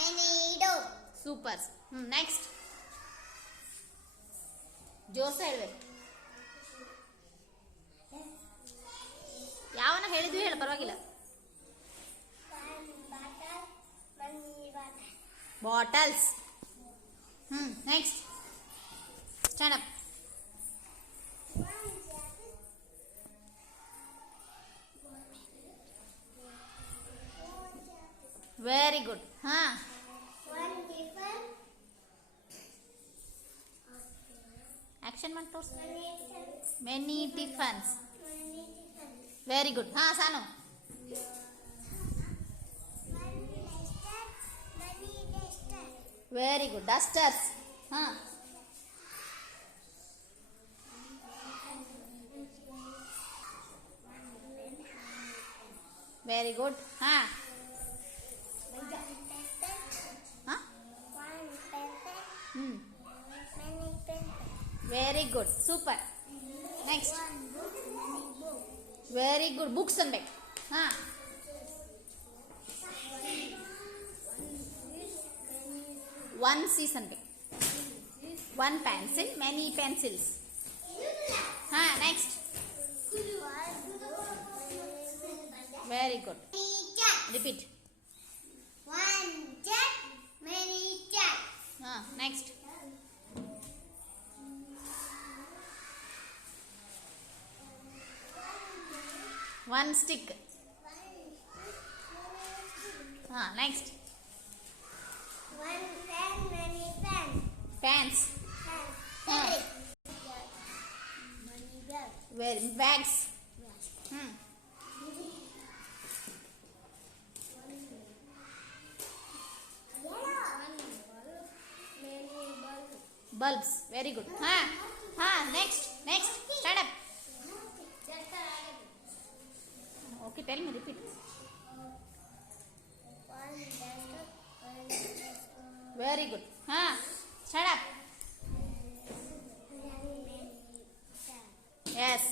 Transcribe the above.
Many dogs. Super. Next. ಜೋರ್ಸ ಹೇಳ್ಬೇಕು. ಯಾವನ ಹೇಳಿದ್ವಿ ಹೇಳ ಪರವಾಗಿಲ್ಲ. Bottles. Next. Stand up. Very good. Action ಮಾಡಿ ತೋರ್ಸು. Many tiffins. Very good. ಸಾನು. Very good. Dusters. Very good. Very good. Super. Next. Very good. Books ಅನ್ಬೇಕು. ಒನ್ ಸೀಸ್ ಅನ್ಬೇಕು. One pencil, many pencils. Next. Very good. Repeat. One jet, many cats. ನೆಕ್ಸ್ಟ್. One stick. Next. One pen, many pens. Pants. Many bags. Bags. Bulbs. Very good. Next. Stand up. Okay, tell me, repeat. Very good. Stand up. Yes.